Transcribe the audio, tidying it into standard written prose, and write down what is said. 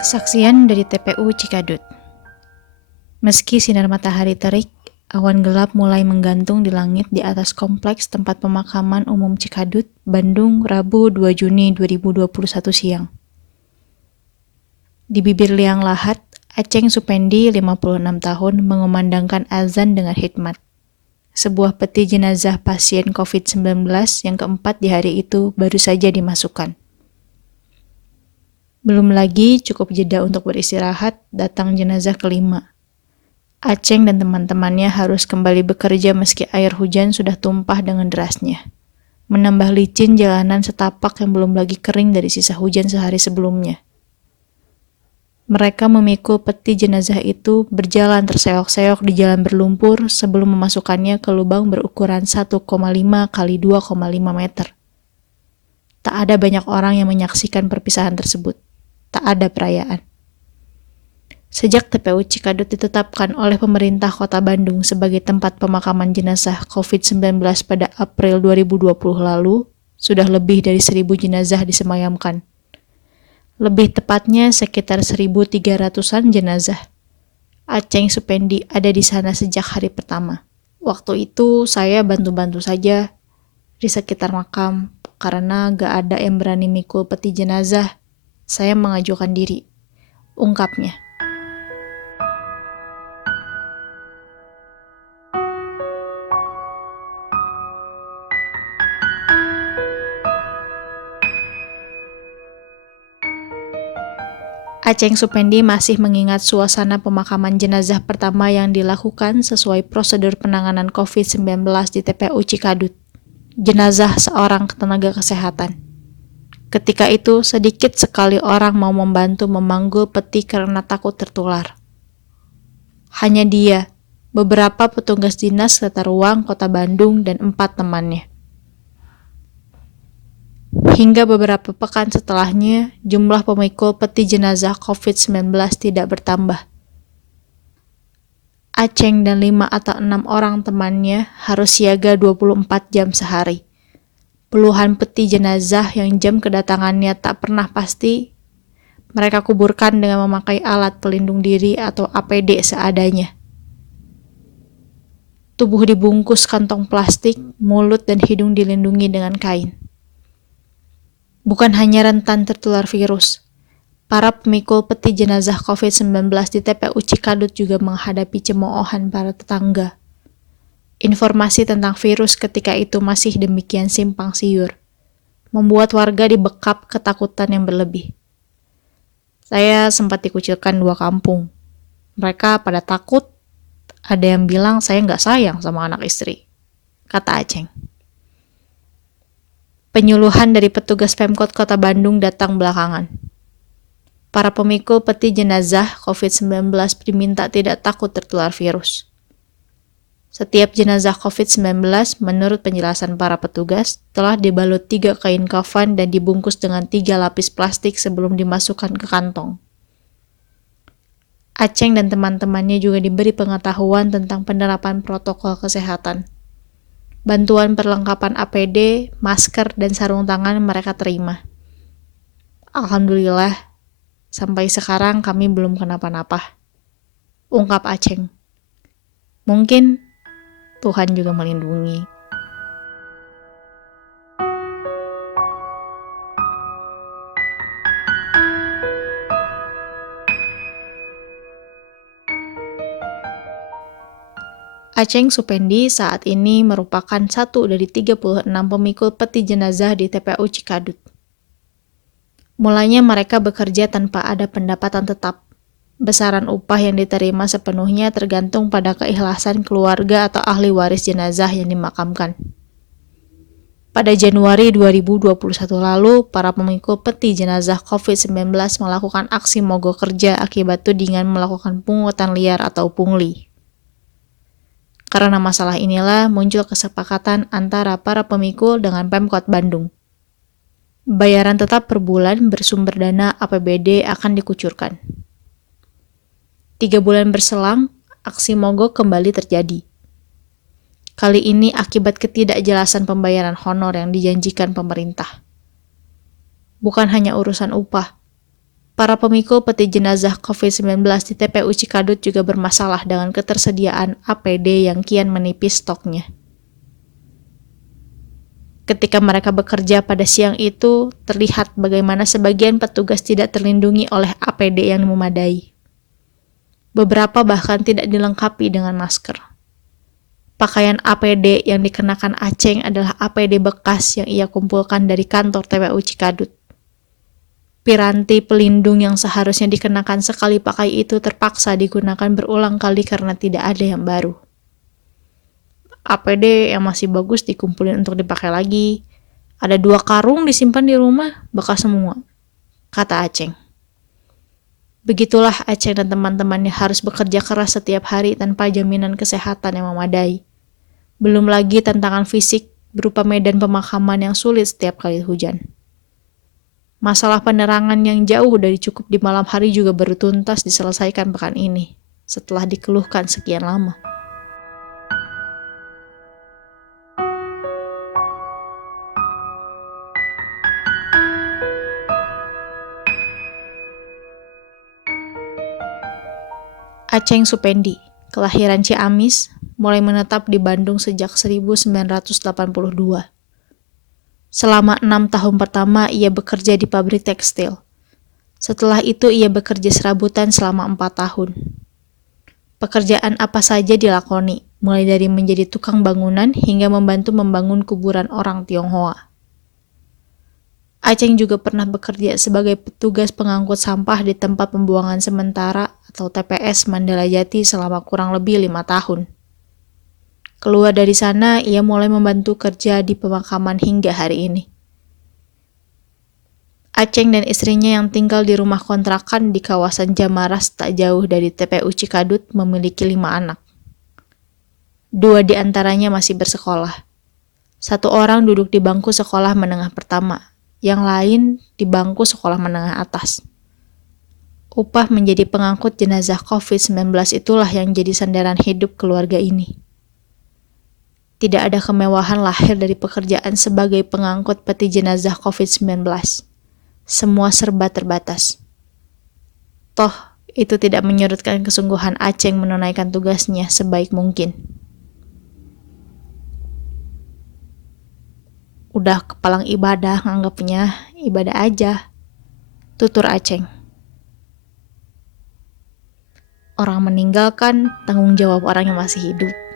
Kesaksian dari TPU Cikadut. Meski sinar matahari terik, awan gelap mulai menggantung di langit di atas kompleks tempat pemakaman umum Cikadut, Bandung, Rabu 2 Juni 2021 siang. Di bibir liang lahat, Aceng Supendi, 56 tahun, mengumandangkan azan dengan hikmat. Sebuah peti jenazah pasien COVID-19 yang keempat di hari itu baru saja dimasukkan. Belum lagi cukup jeda untuk beristirahat, datang jenazah kelima. Aceng dan teman-temannya harus kembali bekerja meski air hujan sudah tumpah dengan derasnya. Menambah licin jalanan setapak yang belum lagi kering dari sisa hujan sehari sebelumnya. Mereka memikul peti jenazah itu berjalan terseok-seok di jalan berlumpur sebelum memasukkannya ke lubang berukuran 1,5 kali 2,5 meter. Tak ada banyak orang yang menyaksikan perpisahan tersebut. Tak ada perayaan. Sejak TPU Cikadut ditetapkan oleh pemerintah Kota Bandung sebagai tempat pemakaman jenazah COVID-19 pada April 2020 lalu, sudah lebih dari 1.000 jenazah disemayamkan. Lebih tepatnya sekitar 1.300-an jenazah. Aceng Supendi ada di sana sejak hari pertama. Waktu itu saya bantu-bantu saja di sekitar makam karena gak ada yang berani mikul peti jenazah. Saya mengajukan diri, ungkapnya. Aceng Supendi masih mengingat suasana pemakaman jenazah pertama yang dilakukan sesuai prosedur penanganan COVID-19 di TPU Cikadut. Jenazah seorang tenaga kesehatan. Ketika itu, sedikit sekali orang mau membantu memanggul peti karena takut tertular. Hanya dia, beberapa petugas dinas tata ruang Kota Bandung, dan 4 temannya. Hingga beberapa pekan setelahnya, jumlah pemikul peti jenazah COVID-19 tidak bertambah. Aceng dan 5 atau 6 orang temannya harus siaga 24 jam sehari. Puluhan peti jenazah yang jam kedatangannya tak pernah pasti, mereka kuburkan dengan memakai alat pelindung diri atau APD seadanya. Tubuh dibungkus kantong plastik, mulut dan hidung dilindungi dengan kain. Bukan hanya rentan tertular virus, para pemikul peti jenazah COVID-19 di TPU Cikadut juga menghadapi cemoohan para tetangga. Informasi tentang virus ketika itu masih demikian simpang siur, membuat warga dibekap ketakutan yang berlebih. Saya sempat dikucilkan 2 kampung. Mereka pada takut, ada yang bilang saya nggak sayang sama anak istri, kata Aceng. Penyuluhan dari petugas Pemkot Kota Bandung datang belakangan. Para pemikul peti jenazah COVID-19 diminta tidak takut tertular virus. Setiap jenazah COVID-19, menurut penjelasan para petugas, telah dibalut 3 kain kafan dan dibungkus dengan 3 lapis plastik sebelum dimasukkan ke kantong. Aceng dan teman-temannya juga diberi pengetahuan tentang penerapan protokol kesehatan. Bantuan perlengkapan APD, masker, dan sarung tangan mereka terima. Alhamdulillah, sampai sekarang kami belum kenapa-napa, ungkap Aceng. Mungkin Tuhan juga melindungi. Aceng Supendi saat ini merupakan satu dari 36 pemikul peti jenazah di TPU Cikadut. Mulanya mereka bekerja tanpa ada pendapatan tetap. Besaran upah yang diterima sepenuhnya tergantung pada keikhlasan keluarga atau ahli waris jenazah yang dimakamkan. Pada Januari 2021 lalu, para pemikul peti jenazah COVID-19 melakukan aksi mogok kerja akibat tudingan melakukan pungutan liar atau pungli. Karena masalah inilah muncul kesepakatan antara para pemikul dengan Pemkot Bandung. Bayaran tetap per bulan bersumber dana APBD akan dikucurkan. 3 bulan berselang, aksi mogok kembali terjadi. Kali ini akibat ketidakjelasan pembayaran honor yang dijanjikan pemerintah. Bukan hanya urusan upah, Para pemikul peti jenazah COVID-19 di TPU Cikadut juga bermasalah dengan ketersediaan APD yang kian menipis stoknya. Ketika mereka bekerja pada siang itu, terlihat bagaimana sebagian petugas tidak terlindungi oleh APD yang memadai. Beberapa bahkan tidak dilengkapi dengan masker. Pakaian APD yang dikenakan Aceng adalah APD bekas yang ia kumpulkan dari kantor TPU Cikadut. Piranti pelindung yang seharusnya dikenakan sekali pakai itu terpaksa digunakan berulang kali karena tidak ada yang baru. APD yang masih bagus dikumpulin untuk dipakai lagi. Ada 2 karung disimpan di rumah, bekas semua, kata Aceng. Begitulah Aceng dan teman-temannya harus bekerja keras setiap hari tanpa jaminan kesehatan yang memadai. Belum lagi tantangan fisik berupa medan pemakaman yang sulit setiap kali hujan. Masalah penerangan yang jauh dari cukup di malam hari juga baru tuntas diselesaikan pekan ini, setelah dikeluhkan sekian lama. Aceng Supendi, kelahiran Ciamis, mulai menetap di Bandung sejak 1982. Selama 6 tahun pertama ia bekerja di pabrik tekstil. Setelah itu ia bekerja serabutan selama 4 tahun. Pekerjaan apa saja dilakoni, mulai dari menjadi tukang bangunan hingga membantu membangun kuburan orang Tionghoa. Aceng juga pernah bekerja sebagai petugas pengangkut sampah di tempat pembuangan sementara atau TPS Mandala Jati selama kurang lebih 5 tahun. Keluar dari sana, ia mulai membantu kerja di pemakaman hingga hari ini. Aceng dan istrinya yang tinggal di rumah kontrakan di kawasan Jamaras tak jauh dari TPU Cikadut memiliki 5 anak. 2 di antaranya masih bersekolah. 1 orang duduk di bangku sekolah menengah pertama, yang lain di bangku sekolah menengah atas. Upah menjadi pengangkut jenazah COVID-19 itulah yang jadi sandaran hidup keluarga ini. Tidak ada kemewahan lahir dari pekerjaan sebagai pengangkut peti jenazah COVID-19. Semua serba terbatas. Toh, itu tidak menyurutkan kesungguhan Aceng menunaikan tugasnya sebaik mungkin. Udah kepalang ibadah, nganggapnya ibadah aja, tutur Aceng. Orang meninggal kan tanggung jawab orang yang masih hidup.